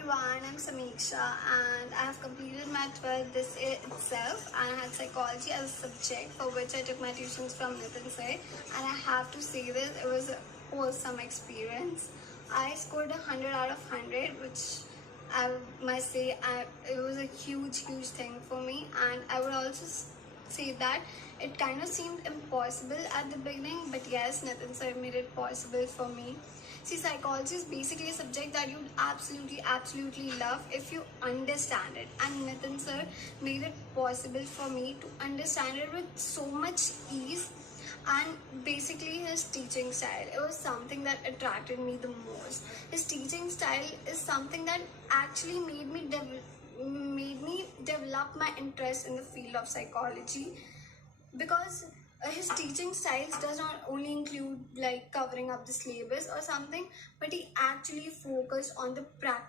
everyone, I'm Samiksha and I have completed my 12th this year itself, and I had psychology as a subject for which I took my tuitions from Nitin sir, and I have to say this, it was an awesome experience. I scored 100 out of 100, which I must say it was a huge thing for me, and I would also say that it kind of seemed impossible at the beginning, but yes, Nitin sir made it possible for me. See, psychology is basically a subject that you'd absolutely love if you understand it. And Nitin sir made it possible for me to understand it with so much ease. And basically his teaching style, it was something that attracted me the most. His teaching style is something that actually made me develop my interest in the field of psychology, because his teaching styles does not only include like covering up the syllabus or something, but he actually focused on the practice